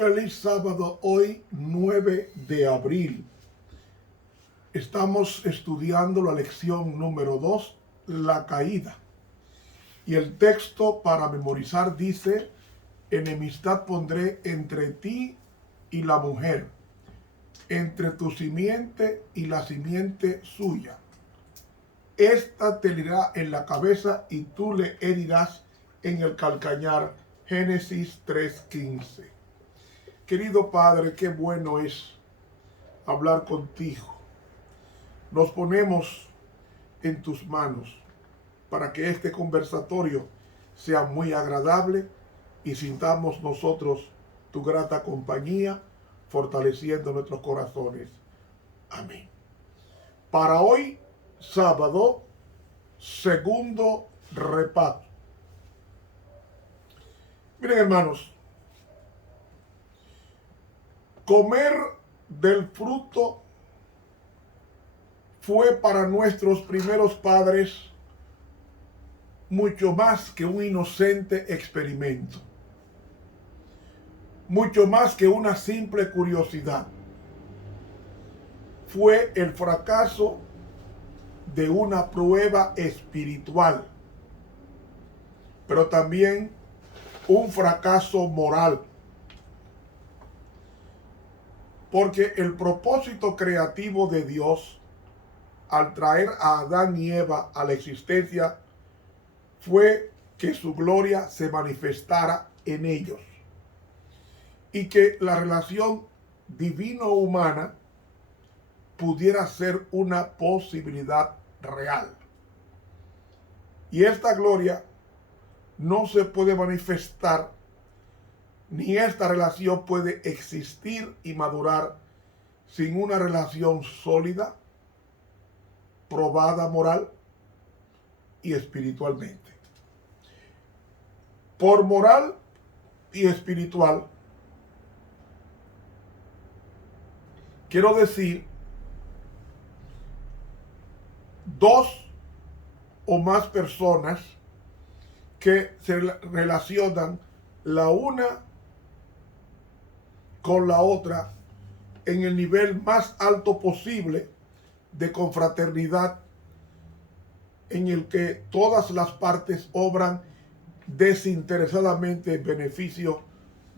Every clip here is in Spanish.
Feliz sábado, hoy 9 de abril. Estamos estudiando la lección número 2, la caída. Y el texto para memorizar dice: enemistad pondré entre ti y la mujer, entre tu simiente y la simiente suya. Esta te herirá en la cabeza y tú le herirás en el calcañar. Génesis 3:15. Querido Padre, qué bueno es hablar contigo. Nos ponemos en tus manos para que este conversatorio sea muy agradable y sintamos nosotros tu grata compañía, fortaleciendo nuestros corazones. Amén. Para hoy, sábado, segundo repaso. Miren, hermanos, comer del fruto fue para nuestros primeros padres mucho más que un inocente experimento, mucho más que una simple curiosidad. Fue el fracaso de una prueba espiritual, pero también un fracaso moral. Porque el propósito creativo de Dios al traer a Adán y Eva a la existencia fue que su gloria se manifestara en ellos y que la relación divino-humana pudiera ser una posibilidad real. Y esta gloria no se puede manifestar, ni esta relación puede existir y madurar sin una relación sólida, probada moral y espiritualmente. Por moral y espiritual, quiero decir dos o más personas que se relacionan la una con la otra en el nivel más alto posible de confraternidad, en el que todas las partes obran desinteresadamente en beneficio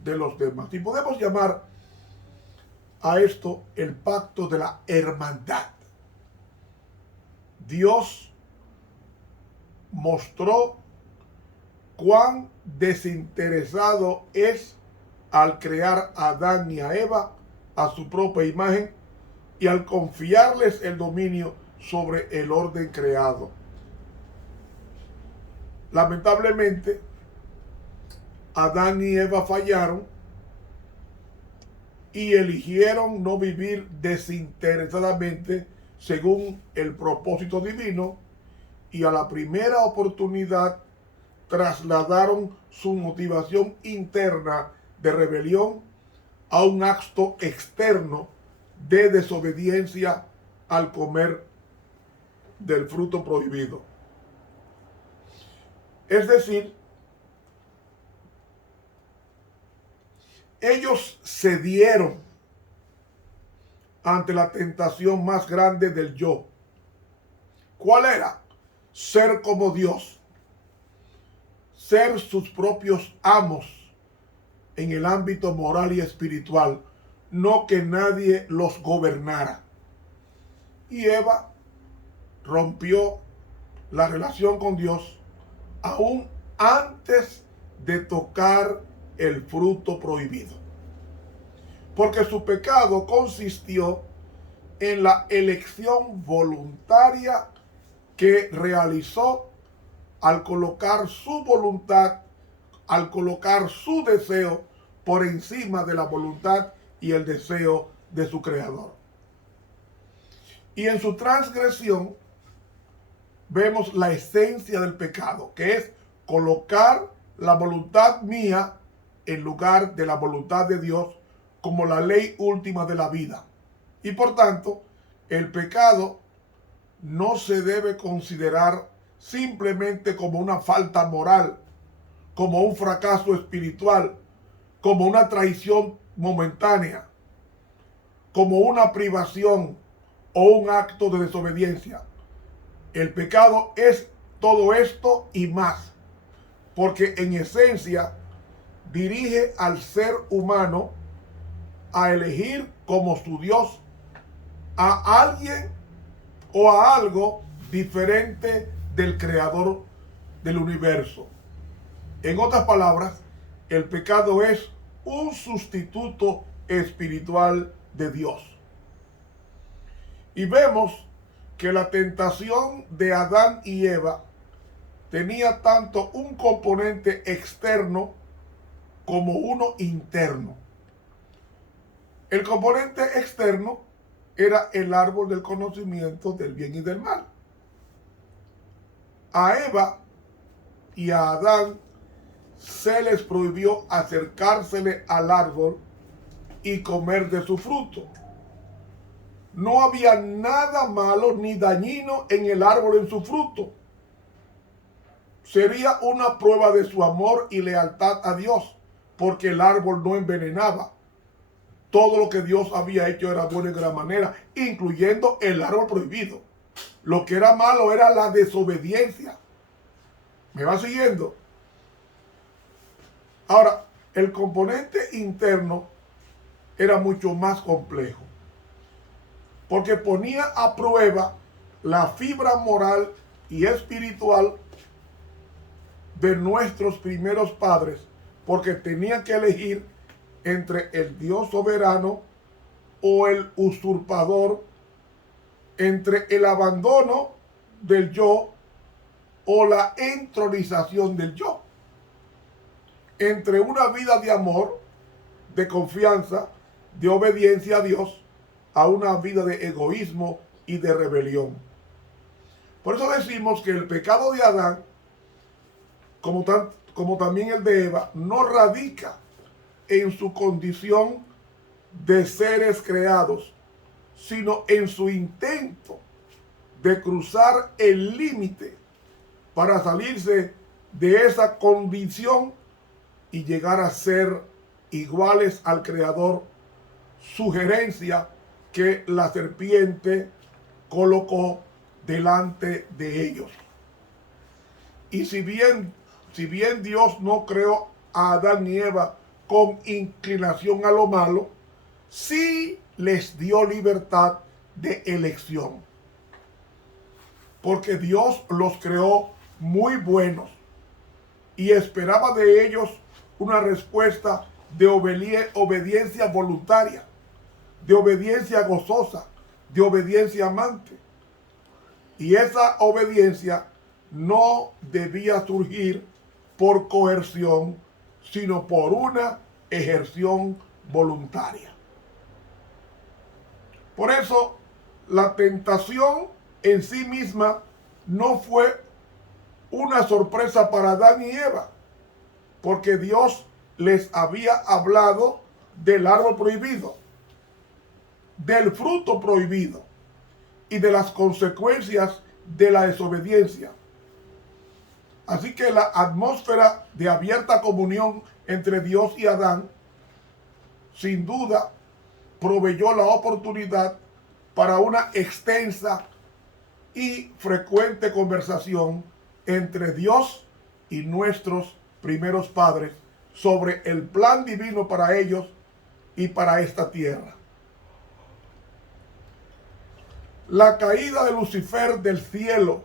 de los demás. Y podemos llamar a esto el pacto de la hermandad. Dios mostró cuán desinteresado es al crear a Adán y a Eva a su propia imagen y al confiarles el dominio sobre el orden creado. Lamentablemente, Adán y Eva fallaron y eligieron no vivir desinteresadamente según el propósito divino, y a la primera oportunidad trasladaron su motivación interna de rebelión a un acto externo de desobediencia al comer del fruto prohibido. Es decir, ellos cedieron ante la tentación más grande del yo. ¿Cuál era? Ser como Dios, ser sus propios amos en el ámbito moral y espiritual, no que nadie los gobernara. Y Eva rompió la relación con Dios aún antes de tocar el fruto prohibido, porque su pecado consistió en la elección voluntaria que realizó al colocar su voluntad, al colocar su deseo por encima de la voluntad y el deseo de su creador. Y en su transgresión vemos la esencia del pecado, que es colocar la voluntad mía en lugar de la voluntad de Dios como la ley última de la vida. Y por tanto, el pecado no se debe considerar simplemente como una falta moral, como un fracaso espiritual, como una traición momentánea, como una privación o un acto de desobediencia. El pecado es todo esto y más, porque en esencia dirige al ser humano a elegir como su Dios a alguien o a algo diferente del creador del universo. En otras palabras, el pecado es un sustituto espiritual de Dios. Y vemos que la tentación de Adán y Eva tenía tanto un componente externo como uno interno. El componente externo era el árbol del conocimiento del bien y del mal. A Eva y a Adán se les prohibió acercársele al árbol y comer de su fruto. No había nada malo ni dañino en el árbol en su fruto. Sería una prueba de su amor y lealtad a Dios, porque el árbol no envenenaba. Todo lo que Dios había hecho era bueno en gran manera, incluyendo el árbol prohibido. Lo que era malo era la desobediencia. ¿Me va siguiendo? Ahora, el componente interno era mucho más complejo, porque ponía a prueba la fibra moral y espiritual de nuestros primeros padres, porque tenían que elegir entre el Dios soberano o el usurpador, entre el abandono del yo o la entronización del yo, entre una vida de amor, de confianza, de obediencia a Dios, a una vida de egoísmo y de rebelión. Por eso decimos que el pecado de Adán, como también el de Eva, no radica en su condición de seres creados, sino en su intento de cruzar el límite para salirse de esa condición y llegar a ser iguales al Creador, sugerencia que la serpiente colocó delante de ellos. Y si bien Dios no creó a Adán y Eva con inclinación a lo malo, sí les dio libertad de elección. Porque Dios los creó muy buenos y esperaba de ellos una respuesta de obediencia voluntaria, de obediencia gozosa, de obediencia amante. Y esa obediencia no debía surgir por coerción, sino por una ejerción voluntaria. Por eso, la tentación en sí misma no fue una sorpresa para Adán y Eva, porque Dios les había hablado del árbol prohibido, del fruto prohibido y de las consecuencias de la desobediencia. Así que la atmósfera de abierta comunión entre Dios y Adán, sin duda, proveyó la oportunidad para una extensa y frecuente conversación entre Dios y nuestros primeros padres sobre el plan divino para ellos y para esta tierra. La caída de Lucifer del cielo,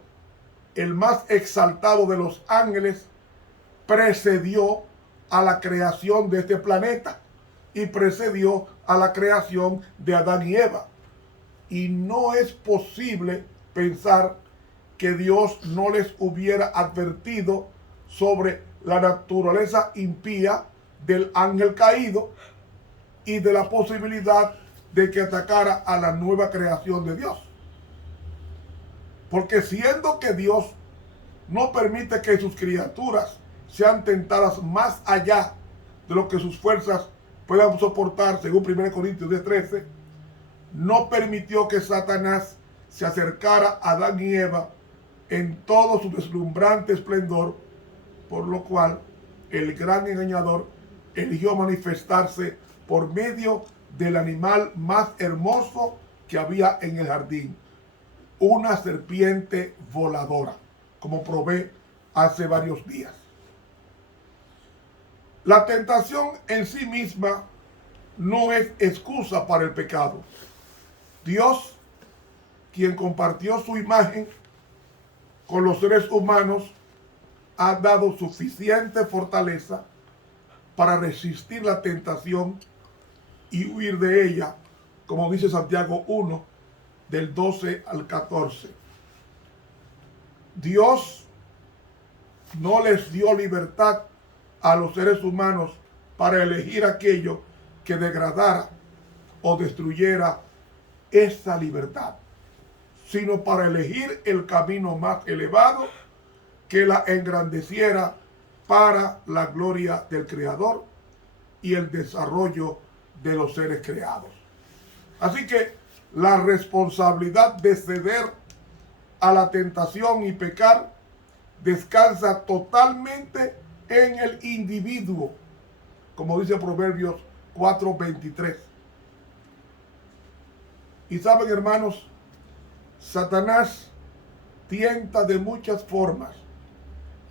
el más exaltado de los ángeles, precedió a la creación de este planeta y precedió a la creación de Adán y Eva. Y no es posible pensar que Dios no les hubiera advertido sobre la naturaleza impía del ángel caído y de la posibilidad de que atacara a la nueva creación de Dios. Porque siendo que Dios no permite que sus criaturas sean tentadas más allá de lo que sus fuerzas puedan soportar, según 1 Corintios 10:13, no permitió que Satanás se acercara a Adán y Eva en todo su deslumbrante esplendor, por lo cual el gran engañador eligió manifestarse por medio del animal más hermoso que había en el jardín, una serpiente voladora, como probé hace varios días. La tentación en sí misma no es excusa para el pecado. Dios, quien compartió su imagen con los seres humanos, ha dado suficiente fortaleza para resistir la tentación y huir de ella, como dice Santiago 1, del 12 al 14. Dios no les dio libertad a los seres humanos para elegir aquello que degradara o destruyera esa libertad, sino para elegir el camino más elevado que la engrandeciera para la gloria del Creador y el desarrollo de los seres creados. Así que la responsabilidad de ceder a la tentación y pecar descansa totalmente en el individuo, como dice Proverbios 4:23. Y saben, hermanos, Satanás tienta de muchas formas,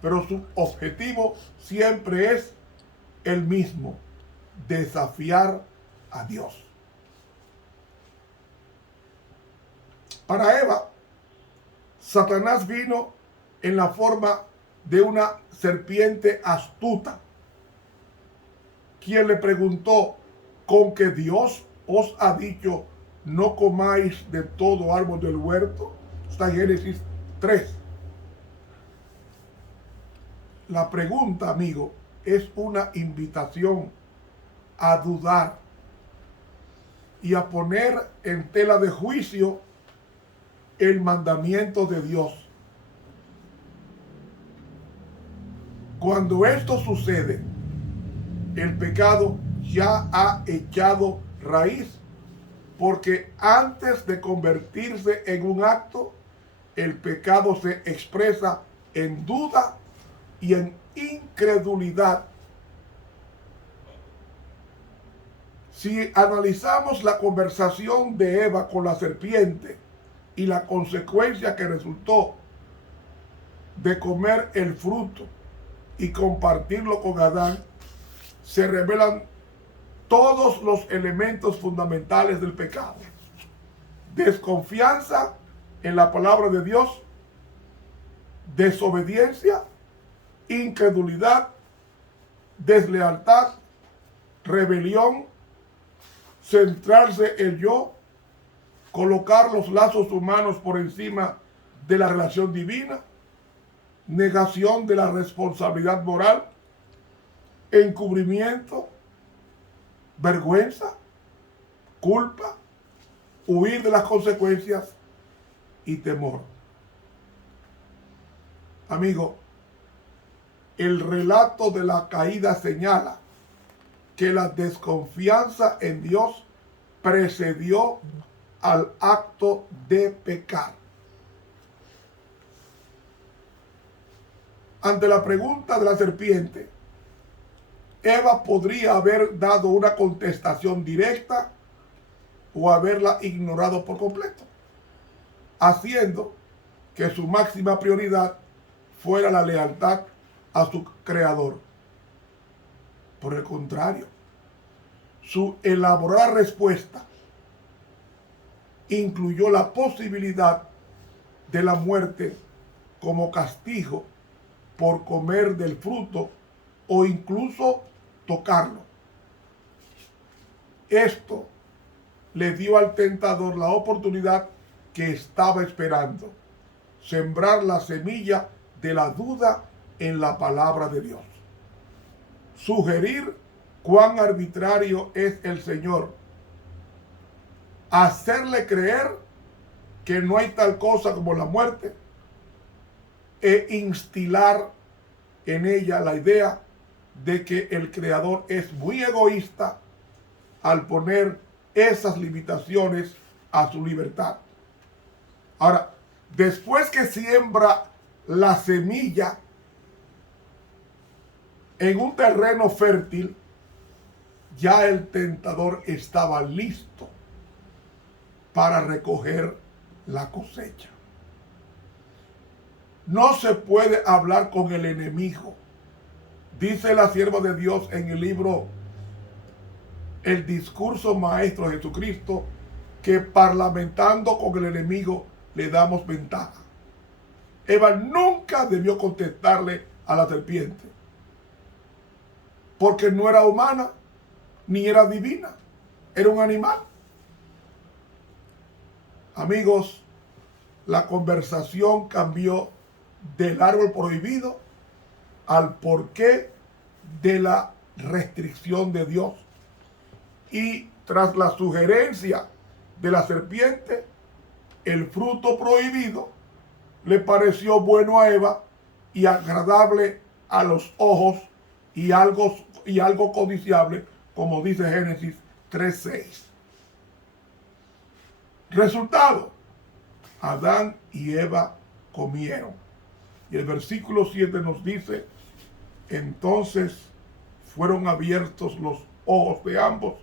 pero su objetivo siempre es el mismo: desafiar a Dios. Para Eva, Satanás vino en la forma de una serpiente astuta, quien le preguntó: ¿con que Dios os ha dicho no comáis de todo árbol del huerto? Está en Génesis 3. La pregunta, amigo, es una invitación a dudar y a poner en tela de juicio el mandamiento de Dios. Cuando esto sucede, el pecado ya ha echado raíz, porque antes de convertirse en un acto, el pecado se expresa en duda y en incredulidad. Si analizamos la conversación de Eva con la serpiente y la consecuencia que resultó de comer el fruto y compartirlo con Adán, se revelan todos los elementos fundamentales del pecado: desconfianza en la palabra de Dios, desobediencia, incredulidad, deslealtad, rebelión, centrarse el yo, colocar los lazos humanos por encima de la relación divina, negación de la responsabilidad moral, encubrimiento, vergüenza, culpa, huir de las consecuencias y temor. Amigo, el relato de la caída señala que la desconfianza en Dios precedió al acto de pecar. Ante la pregunta de la serpiente, Eva podría haber dado una contestación directa o haberla ignorado por completo, haciendo que su máxima prioridad fuera la lealtad a su creador. Por el contrario, su elaborada respuesta incluyó la posibilidad de la muerte como castigo por comer del fruto o incluso tocarlo. Esto le dio al tentador la oportunidad que estaba esperando: sembrar la semilla de la duda en la palabra de Dios. Sugerir cuán arbitrario es el Señor. Hacerle creer que no hay tal cosa como la muerte, e instilar en ella la idea de que el Creador es muy egoísta al poner esas limitaciones a su libertad. Ahora, después que siembra la semilla en un terreno fértil, ya el tentador estaba listo para recoger la cosecha. No se puede hablar con el enemigo. Dice la sierva de Dios en el libro El discurso maestro de Jesucristo, que parlamentando con el enemigo le damos ventaja. Eva nunca debió contestarle a la serpiente, porque no era humana ni era divina, era un animal. Amigos, la conversación cambió del árbol prohibido al porqué de la restricción de Dios. Y tras la sugerencia de la serpiente, el fruto prohibido le pareció bueno a Eva y agradable a los ojos y algo codiciable, como dice Génesis 3:6. Resultado: Adán y Eva comieron. Y el versículo 7 nos dice: entonces fueron abiertos los ojos de ambos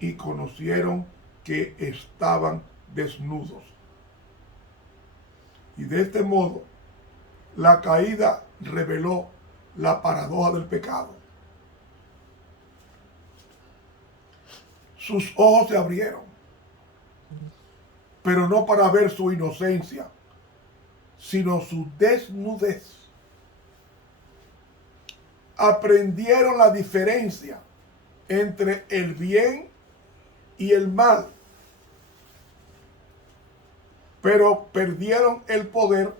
y conocieron que estaban desnudos. Y de este modo, la caída reveló la paradoja del pecado. Sus ojos se abrieron, pero no para ver su inocencia, sino su desnudez. Aprendieron la diferencia entre el bien y el mal, pero perdieron el poder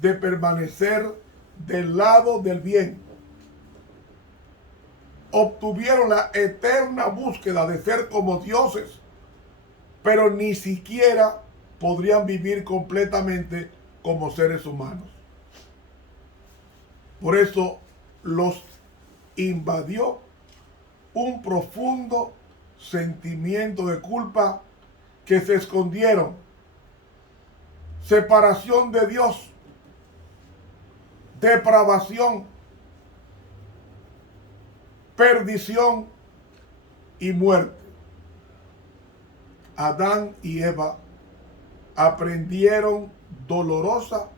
de permanecer del lado del bien. Obtuvieron la eterna búsqueda de ser como dioses, pero ni siquiera podrían vivir completamente como seres humanos. Por eso los invadió un profundo sentimiento de culpa, que se escondieron. Separación de Dios, depravación, perdición y muerte. Adán y Eva aprendieron dolorosa,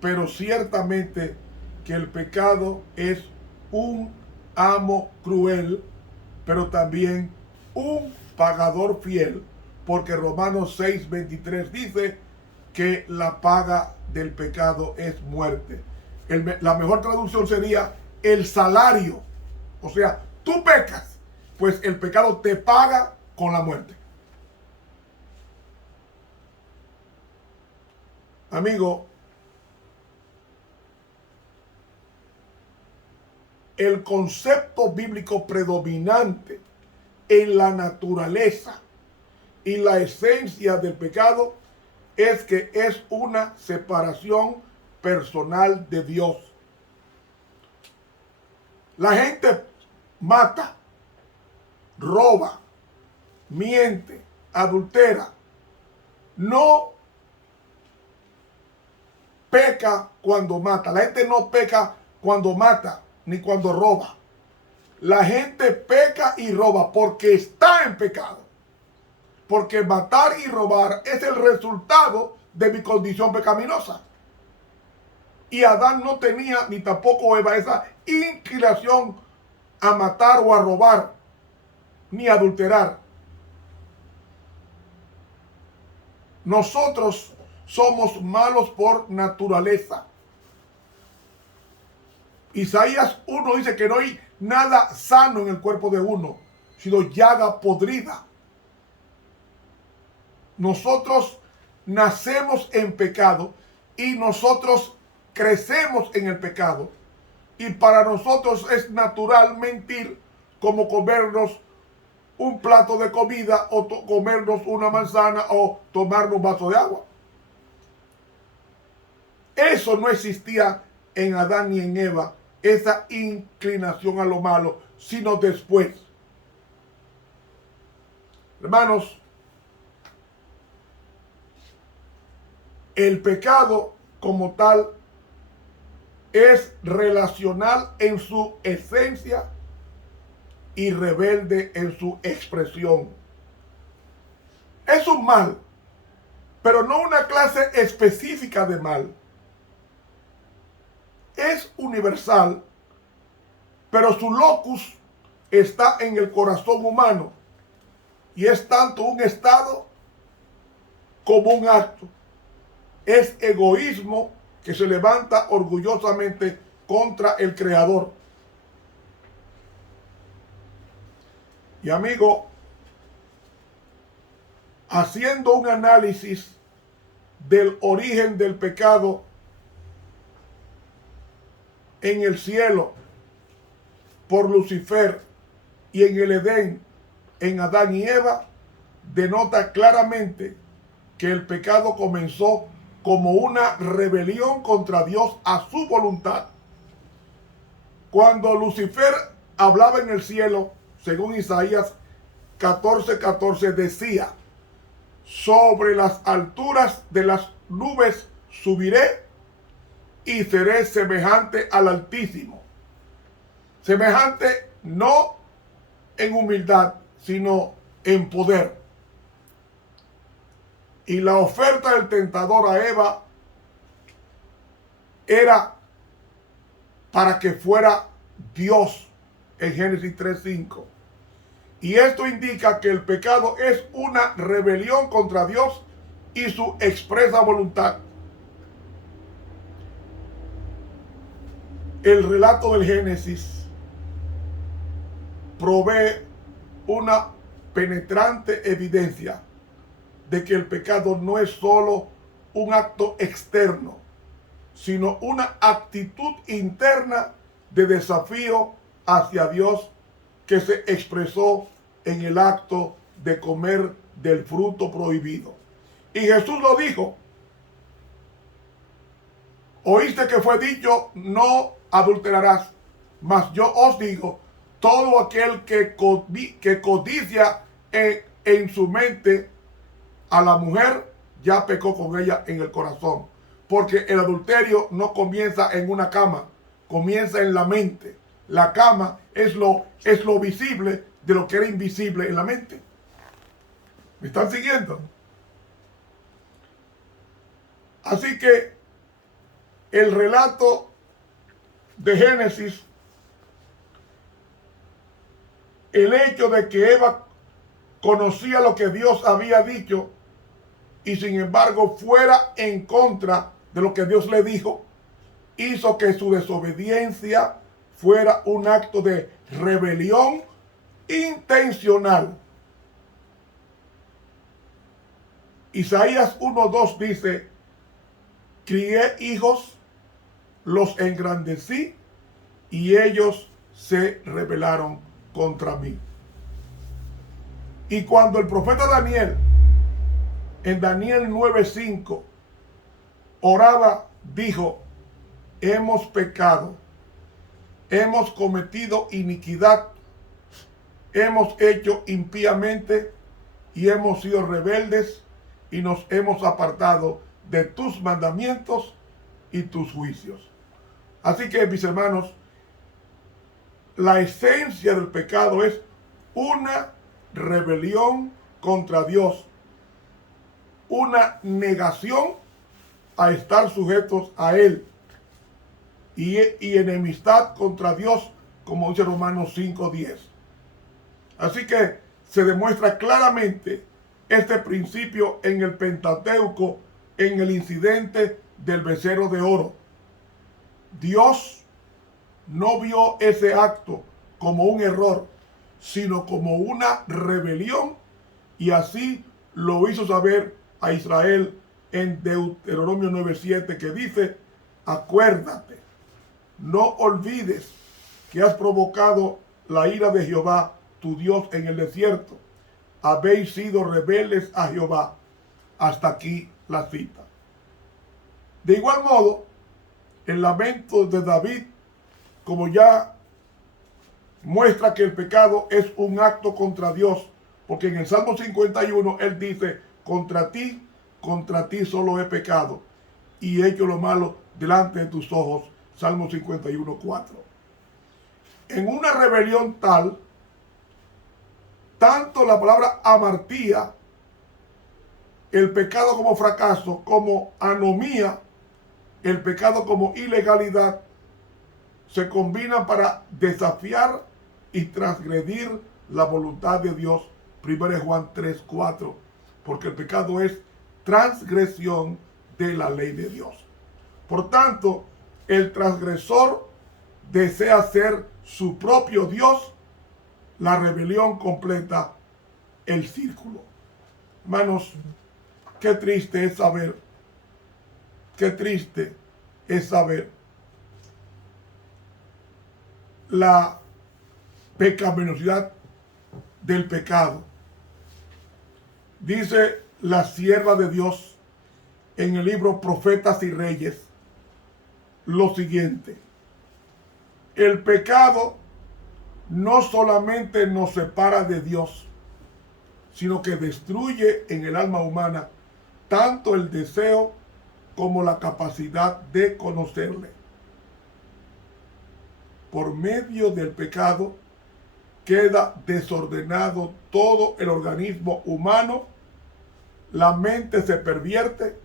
pero ciertamente, que el pecado es un amo cruel, pero también un pagador fiel, porque Romanos 6:23 dice que la paga del pecado es muerte. La mejor traducción sería el salario. O sea, tú pecas, pues el pecado te paga con la muerte. Amigo, el concepto bíblico predominante en la naturaleza y la esencia del pecado es que es una separación personal de Dios. La gente mata, roba, miente, adultera. No peca cuando mata. La gente no peca cuando mata ni cuando roba. La gente peca y roba porque está en pecado. Porque matar y robar es el resultado de mi condición pecaminosa. Y Adán no tenía, ni tampoco Eva, esa inclinación a matar o a robar, ni a adulterar. Nosotros somos malos por naturaleza. Isaías 1 dice que no hay nada sano en el cuerpo de uno, sino llaga podrida. Nosotros nacemos en pecado y nosotros crecemos en el pecado. Y para nosotros es natural mentir, como comernos un plato de comida o comernos una manzana o tomarnos un vaso de agua. Eso no existía en Adán ni en Eva, esa inclinación a lo malo, sino después. Hermanos, el pecado como tal es relacional en su esencia y rebelde en su expresión. Es un mal, pero no una clase específica de mal. Es universal, pero su locus está en el corazón humano y es tanto un estado como un acto. Es egoísmo que se levanta orgullosamente contra el Creador. Y amigo, haciendo un análisis del origen del pecado en el cielo por Lucifer y en el Edén en Adán y Eva, denota claramente que el pecado comenzó como una rebelión contra Dios a su voluntad. Cuando Lucifer hablaba en el cielo, según Isaías 14:14, decía: sobre las alturas de las nubes subiré y seré semejante al Altísimo. Semejante no en humildad, sino en poder. Y la oferta del tentador a Eva era para que fuera Dios en Génesis 3:5. Y esto indica que el pecado es una rebelión contra Dios y su expresa voluntad. El relato del Génesis provee una penetrante evidencia de que el pecado no es solo un acto externo, sino una actitud interna de desafío hacia Dios que se expresó en el acto de comer del fruto prohibido. Y Jesús lo dijo: oíste que fue dicho, no adulterarás, mas yo os digo, todo aquel que codicia en su mente a la mujer, ya pecó con ella en el corazón. Porque el adulterio no comienza en una cama, comienza en la mente. La cama es lo visible de lo que era invisible en la mente. ¿Me están siguiendo? Así que el relato de Génesis, el hecho de que Eva conocía lo que Dios había dicho y sin embargo fuera en contra de lo que Dios le dijo, hizo que su desobediencia fuera un acto de rebelión intencional. Isaías 1:2 dice: crié hijos, los engrandecí y ellos se rebelaron contra mí. Y cuando el profeta Daniel, en Daniel 9:5, oraba, dijo: hemos pecado, hemos cometido iniquidad, hemos hecho impíamente y hemos sido rebeldes y nos hemos apartado de tus mandamientos y tus juicios. Así que, mis hermanos, la esencia del pecado es una rebelión contra Dios, una negación a estar sujetos a Él y enemistad contra Dios, como dice Romanos 5:10. Así que se demuestra claramente este principio en el Pentateuco, en el incidente del becerro de oro. Dios no vio ese acto como un error, sino como una rebelión, y así lo hizo saber a Israel en Deuteronomio 9:7, que dice: acuérdate, no olvides que has provocado la ira de Jehová tu Dios en el desierto. Habéis sido rebeldes a Jehová. Hasta aquí la cita. De igual modo, el lamento de David, como ya muestra que el pecado es un acto contra Dios, porque en el Salmo 51 él dice: contra ti solo he pecado y he hecho lo malo delante de tus ojos. Salmo 51:4. En una rebelión tal, tanto la palabra amartía, el pecado como fracaso, como anomía, el pecado como ilegalidad, se combinan para desafiar y transgredir la voluntad de Dios. 1 Juan 3:4, porque el pecado es transgresión de la ley de Dios. Por tanto, el transgresor desea ser su propio Dios. La rebelión completa el círculo. Hermanos, qué triste es saber, la pecaminosidad del pecado. Dice la sierva de Dios en el libro Profetas y Reyes lo siguiente: el pecado no solamente nos separa de Dios, sino que destruye en el alma humana tanto el deseo como la capacidad de conocerle. Por medio del pecado queda desordenado todo el organismo humano, la mente se pervierte,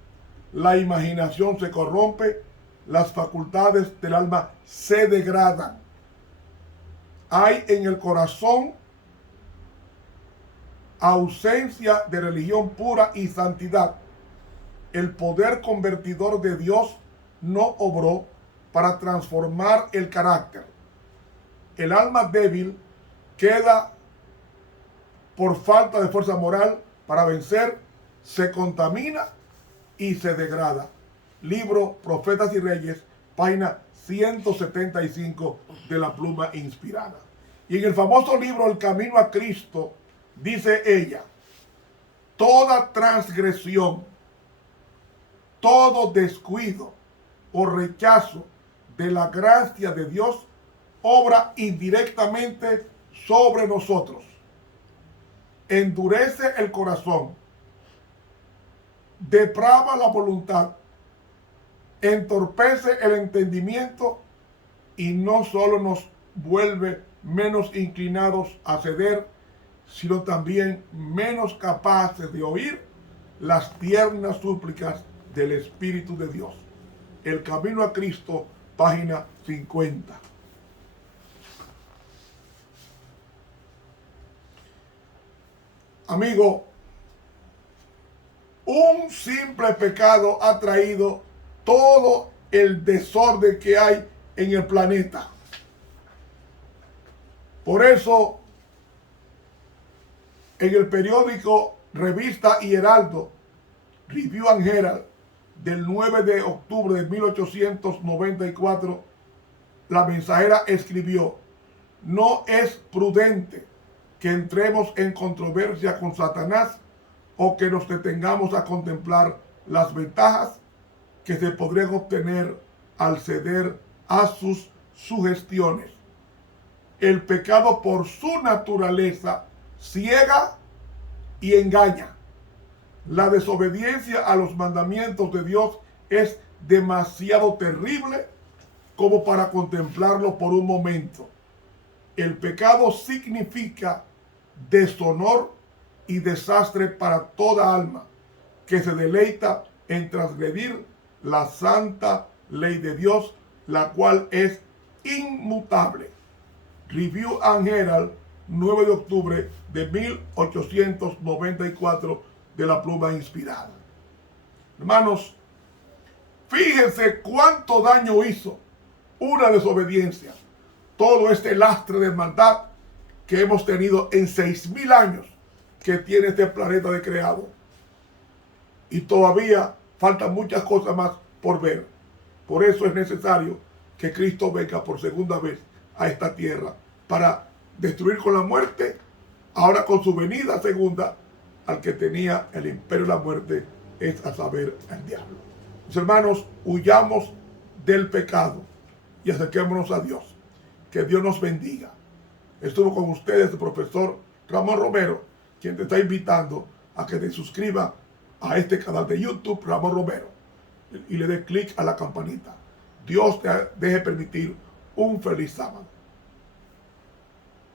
la imaginación se corrompe, las facultades del alma se degradan. Hay en el corazón ausencia de religión pura y santidad. El poder convertidor de Dios no obró para transformar el carácter. El alma débil queda por falta de fuerza moral para vencer, se contamina y se degrada. Libro Profetas y Reyes, página 175 de la Pluma Inspirada. Y en el famoso libro El Camino a Cristo, dice ella: toda transgresión, todo descuido o rechazo de la gracia de Dios obra indirectamente sobre nosotros. Endurece el corazón, deprava la voluntad, entorpece el entendimiento y no solo nos vuelve menos inclinados a ceder, sino también menos capaces de oír las tiernas súplicas del Espíritu de Dios. El Camino a Cristo, página 50. Amigo, un simple pecado ha traído todo el desorden que hay en el planeta. Por eso, en el periódico Revista y Heraldo, Review and Herald, del 9 de octubre de 1894, la mensajera escribió: no es prudente que entremos en controversia con Satanás o que nos detengamos a contemplar las ventajas que se podrían obtener al ceder a sus sugestiones. El pecado por su naturaleza ciega y engaña. La desobediencia a los mandamientos de Dios es demasiado terrible como para contemplarlo por un momento. El pecado significa deshonor y desastre para toda alma que se deleita en transgredir la santa ley de Dios, la cual es inmutable. Review and Herald, 9 de octubre de 1894, de la Pluma Inspirada. Hermanos, fíjense cuánto daño hizo una desobediencia, todo este lastre de maldad que hemos tenido en 6,000 años que tiene este planeta de creado. Y todavía faltan muchas cosas más por ver. Por eso es necesario que Cristo venga por segunda vez a esta tierra para destruir con la muerte, ahora con su venida segunda, al que tenía el imperio de la muerte, es a saber, al diablo. Mis hermanos, huyamos del pecado y acerquémonos a Dios. Que Dios nos bendiga. Estuvo con ustedes el profesor Ramón Romero, quien te está invitando a que te suscribas a este canal de YouTube, Ramón Romero, y le dé clic a la campanita. Dios te deje permitir un feliz sábado.